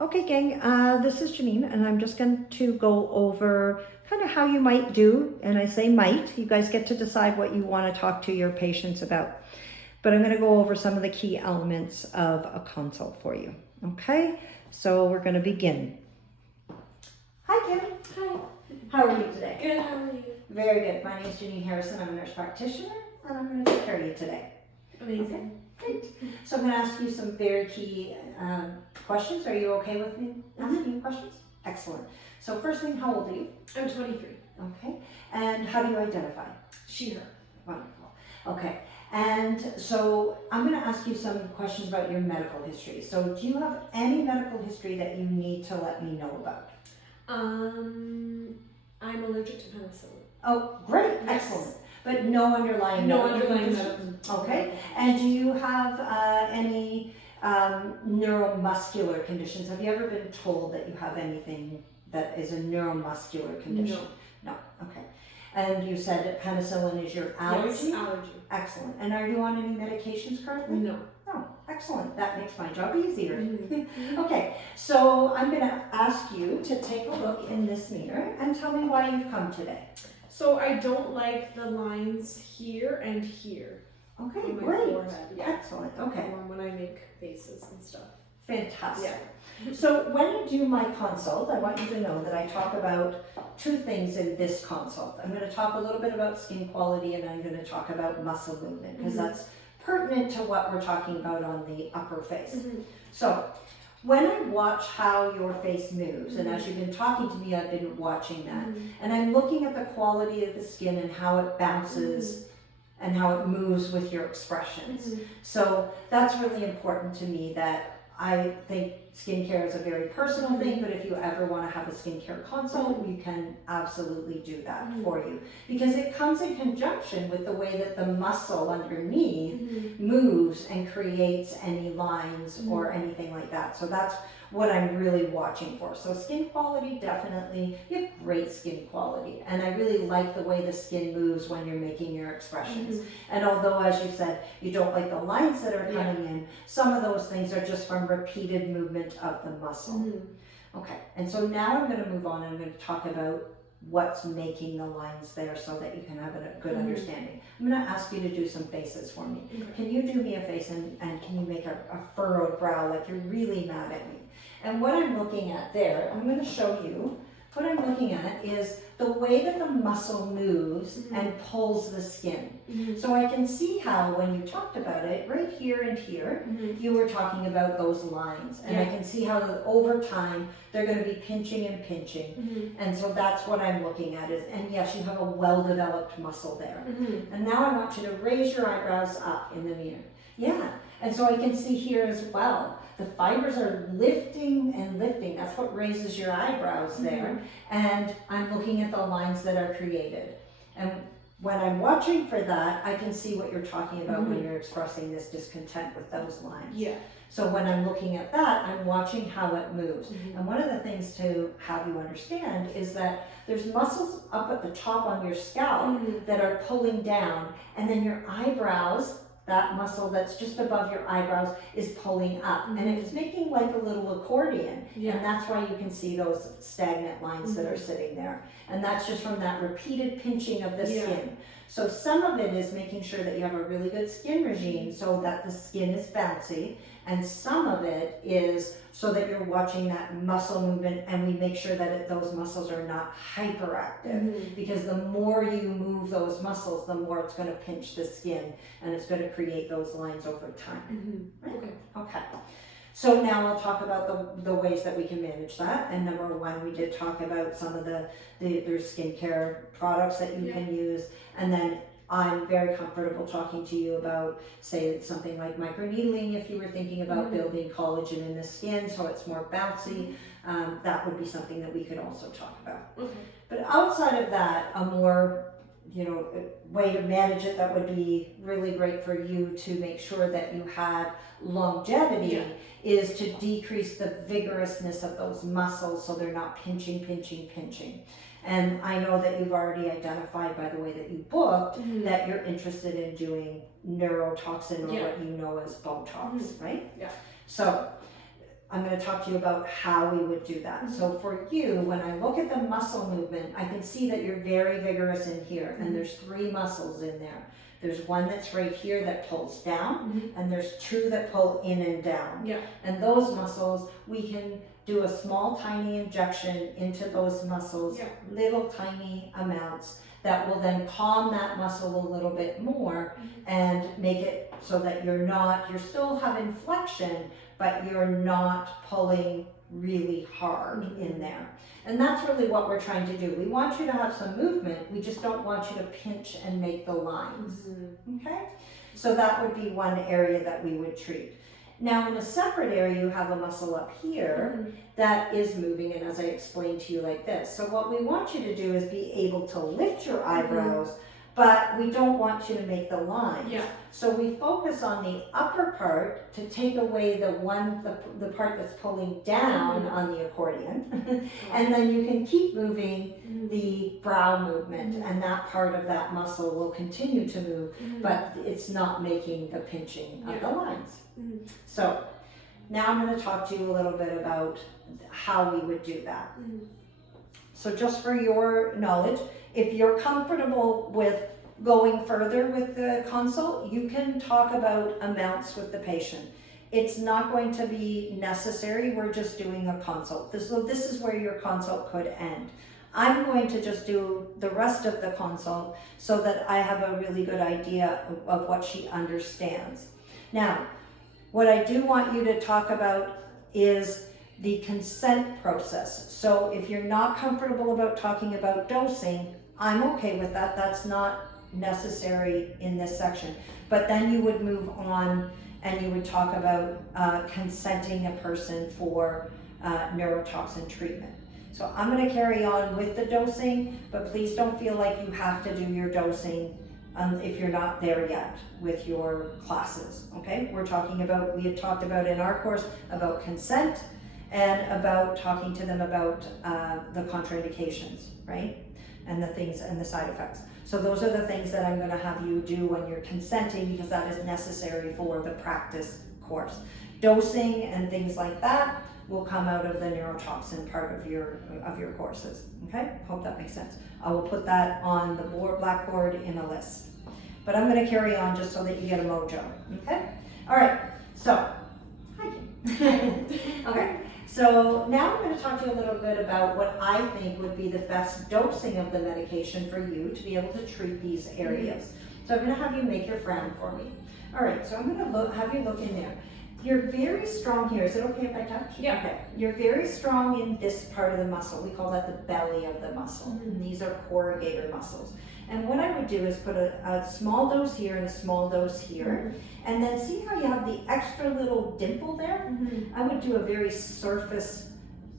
Okay, gang, this is Janine, and I'm just going to go over kind of how you might do, and I say might, you guys get to decide what you want to talk to your patients about. But I'm going to go over some of the key elements of a consult for you. Okay, so we're going to begin. Hi, Kim. Hi. How are you today? Good, how are you? Very good. My name is Janine Harrison. I'm a nurse practitioner, and I'm going to take care of you today. Amazing. Great. So I'm going to ask you some very key questions. Are you okay with me asking you questions? Excellent. So first thing, how old are you? I'm 23. Okay. And how do you identify? She, her. Wonderful. Okay. And so I'm going to ask you some questions about your medical history. So do you have any medical history that you need to let me know about? I'm allergic to penicillin. Oh, great. Yes. Excellent. But no underlying No medical underlying conditions? medical. Okay. And do you have any neuromuscular conditions? Have you ever been told that you have anything that is a neuromuscular condition? No. Okay. And you said that penicillin is your allergy? Yes, allergy. Excellent. And are you on any medications currently? No. Oh, excellent. That makes my job easier. Mm-hmm. Okay, so I'm going to ask you to take a look in this mirror and tell me why you've come today. So I don't like the lines here and here. Okay, on my great. forehead. Yeah. Excellent. Okay, Or when I make faces and stuff. fantastic. Yeah. So when you do my consult, I want you to know that I talk about two things in this consult. I'm going to talk a little bit about skin quality, and I'm going to talk about muscle movement, because that's pertinent to what we're talking about on the upper face. So when I watch how your face moves, and as you've been talking to me, I've been watching that, and I'm looking at the quality of the skin and how it bounces and how it moves with your expressions. So that's really important to me. That I think skincare is a very personal thing, but if you ever want to have a skincare consult, you can absolutely do that for you, because it comes in conjunction with the way that the muscle underneath moves and creates any lines or anything like that. So that's what I'm really watching for. So skin quality, definitely, you have great skin quality, and I really like the way the skin moves when you're making your expressions. And although, as you said, you don't like the lines that are coming in, some of those things are just from repeated movement of the muscle. Okay, and so now I'm going to move on and I'm going to talk about what's making the lines there so that you can have a good understanding. I'm going to ask you to do some faces for me. Can you do me a face and can you make a furrowed brow like you're really mad at me? And what I'm looking at there, I'm going to show you, what I'm looking at is the way that the muscle moves and pulls the skin. So I can see how when you talked about it, right here and here, you were talking about those lines. And I can see how over time, they're going to be pinching and pinching. And so that's what I'm looking at is, and yes, you have a well-developed muscle there. And now I want you to raise your eyebrows up in the mirror. Yeah, and so I can see here as well. The fibers are lifting and lifting. That's what raises your eyebrows there. And I'm looking at the lines that are created. And when I'm watching for that, I can see what you're talking about when you're expressing this discontent with those lines. Yeah. So when I'm looking at that, I'm watching how it moves. And one of the things to have you understand is that there's muscles up at the top on your scalp that are pulling down, and then your eyebrows, that muscle that's just above your eyebrows, is pulling up, and it's making like a little accordion, and that's why you can see those stagnant lines that are sitting there, and that's just from that repeated pinching of the skin. So some of it is making sure that you have a really good skin regime so that the skin is bouncy, and some of it is so that you're watching that muscle movement, and we make sure that those muscles are not hyperactive, because the more you move those muscles, the more it's going to pinch the skin, and it's going to create those lines over time. Right? Okay. So now I'll talk about the ways that we can manage that. And number one, we did talk about some of their skincare products that you can use, and then I'm very comfortable talking to you about, say, something like microneedling if you were thinking about building collagen in the skin so it's more bouncy. That would be something that we could also talk about. But outside of that, a more way to manage it that would be really great for you to make sure that you had longevity is to decrease the vigorousness of those muscles so they're not pinching. And I know that you've already identified by the way that you booked that you're interested in doing neurotoxin, or what you know as Botox, right? Yeah. So I'm going to talk to you about how we would do that. So for you, when I look at the muscle movement, I can see that you're very vigorous in here, and there's 3 muscles in there. There's one that's right here that pulls down, and there's 2 that pull in and down. Yeah. And those muscles, we can do a small tiny injection into those muscles, little tiny amounts that will then calm that muscle a little bit more and make it so that you're still having flexion, but you're not pulling really hard in there. And that's really what we're trying to do. We want you to have some movement, we just don't want you to pinch and make the lines, okay? So that would be one area that we would treat. Now in a separate area, you have a muscle up here that is moving, and as I explained to you like this. So what we want you to do is be able to lift your eyebrows, but we don't want you to make the lines. Yeah. So we focus on the upper part to take away the part that's pulling down on the accordion. And then you can keep moving the brow movement, and that part of that muscle will continue to move, but it's not making the pinching of the lines. So now I'm going to talk to you a little bit about how we would do that. So just for your knowledge, if you're comfortable with going further with the consult, you can talk about amounts with the patient. It's not going to be necessary, we're just doing a consult. So this is where your consult could end. I'm going to just do the rest of the consult so that I have a really good idea of what she understands. Now, what I do want you to talk about is the consent process. So if you're not comfortable about talking about dosing, I'm okay with that. That's not necessary in this section. But then you would move on and you would talk about consenting a person for neurotoxin treatment. So I'm going to carry on with the dosing, but please don't feel like you have to do your dosing if you're not there yet with your classes, okay? We had talked about in our course about consent and about talking to them about the contraindications, right? And the things and the side effects. So those are the things that I'm going to have you do when you're consenting, because that is necessary for the practice course. Dosing and things like that will come out of the neurotoxin part of your courses, okay? Hope that makes sense. I will put that on the blackboard in a list. But I'm going to carry on just so that you get a mojo, okay? All right, so, hi Jim. Okay, so now I'm going to talk to you a little bit about what I think would be the best dosing of the medication for you to be able to treat these areas. So I'm going to have you make your frown for me. All right, so I'm going to have you look in there. You're very strong here. Is it okay if I touch? Yeah. Okay. You're very strong in this part of the muscle. We call that the belly of the muscle. And these are corrugator muscles. And what I would do is put a small dose here and a small dose here. And then see how you have the extra little dimple there? I would do a very surface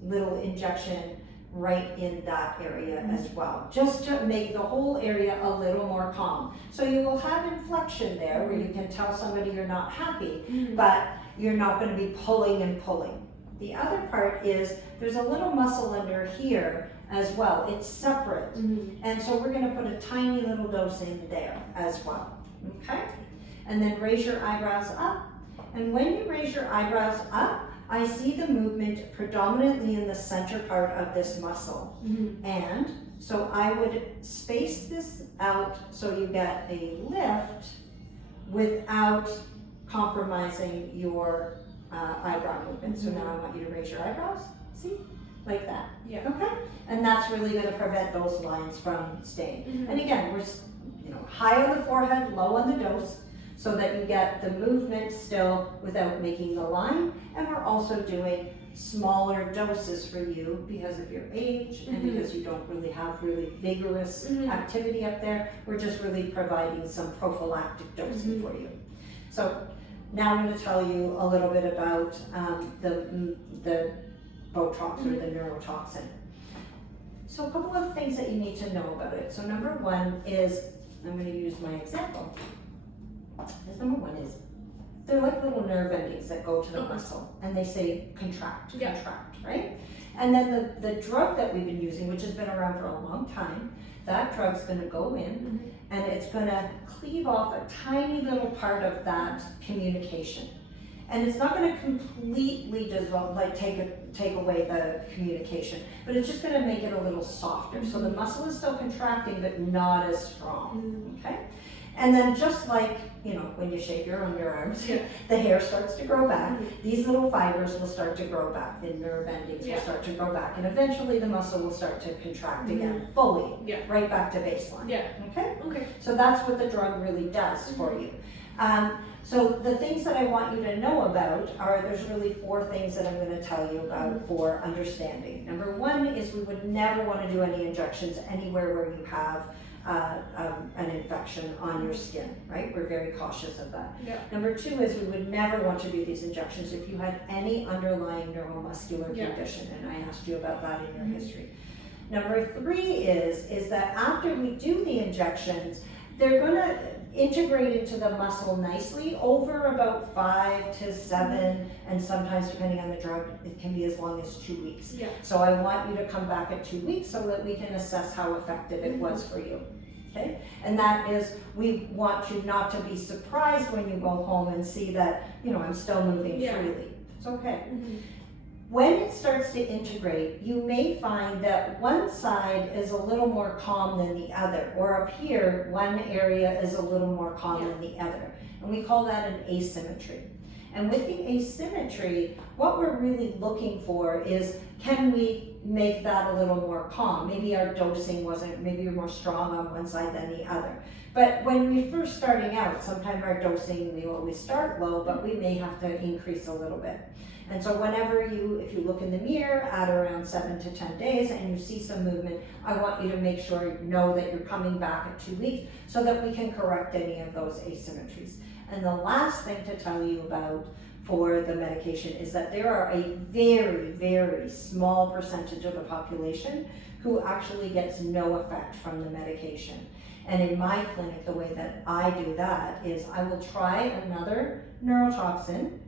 little injection right in that area as well, just to make the whole area a little more calm. So you will have inflection there where you can tell somebody you're not happy, but you're not going to be pulling and pulling. The other part is there's a little muscle under here as well. It's separate. And so we're going to put a tiny little dose in there as well. Okay? And then raise your eyebrows up. And when you raise your eyebrows up, I see the movement predominantly in the center part of this muscle. And so I would space this out so you get a lift without compromising your eyebrow movement. So now I want you to raise your eyebrows. See? Like that. Yeah. Okay? And that's really going to prevent those lines from staying. And again, we're high on the forehead, low on the dose, so that you get the movement still without making the line. And we're also doing smaller doses for you because of your age and because you don't really have really vigorous activity up there. We're just really providing some prophylactic dosing for you. So now I'm going to tell you a little bit about the Botox or the neurotoxin. So a couple of things that you need to know about it. So number one is, I'm going to use my example. Number one is, they're like little nerve endings that go to the muscle, and they say contract, contract, right? And then the drug that we've been using, which has been around for a long time, that drug's going to go in and it's going to cleave off a tiny little part of that communication. And it's not gonna completely dissolve, like take away the communication, but it's just gonna make it a little softer. So the muscle is still contracting, but not as strong, okay? And then just like, you know, when you shave your underarms, the hair starts to grow back. These little fibers will start to grow back. The nerve endings will start to grow back. And eventually the muscle will start to contract again, fully, right back to baseline. Okay? Okay. So that's what the drug really does for you. So the things that I want you to know about are, there's really 4 things that I'm going to tell you about for understanding. Number 1 is we would never want to do any injections anywhere where you have an infection on your skin, right? We're very cautious of that. Number 2 is we would never want to do these injections if you had any underlying neuromuscular condition, and I asked you about that in your history. Number 3 is that after we do the injections, they're going to integrate into the muscle nicely over about 5 to 7, and sometimes depending on the drug, it can be as long as 2 weeks. So I want you to come back at 2 weeks so that we can assess how effective it was for you. Okay? And that is, we want you not to be surprised when you go home and see that, you know, I'm still moving freely. It's okay. When it starts to integrate, you may find that one side is a little more calm than the other, or up here, one area is a little more calm than the other. And we call that an asymmetry. And with the asymmetry, what we're really looking for is, can we make that a little more calm? Maybe our dosing wasn't, maybe you're more strong on one side than the other. But when we're first starting out, sometimes our dosing, we always start low, but we may have to increase a little bit. And so whenever if you look in the mirror at around 7 to 10 days and you see some movement, I want you to make sure you know that you're coming back at 2 weeks so that we can correct any of those asymmetries. And the last thing to tell you about for the medication is that there are a very, very small percentage of the population who actually gets no effect from the medication. And in my clinic, the way that I do that is I will try another neurotoxin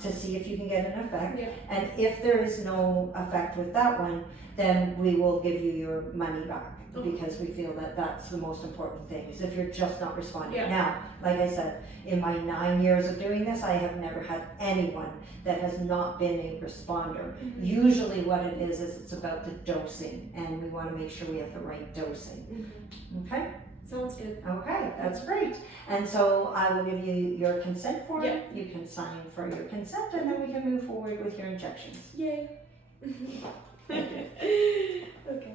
to see if you can get an effect. And if there is no effect with that one, then we will give you your money back, because we feel that that's the most important thing, is if you're just not responding. Now, like I said, in my 9 years of doing this, I have never had anyone that has not been a responder. Usually what it is it's about the dosing, and we want to make sure we have the right dosing. Okay? Sounds good. Okay, that's great. And so I will give you your consent form. You can sign for your consent, and then we can move forward with your injections. Yay. Okay.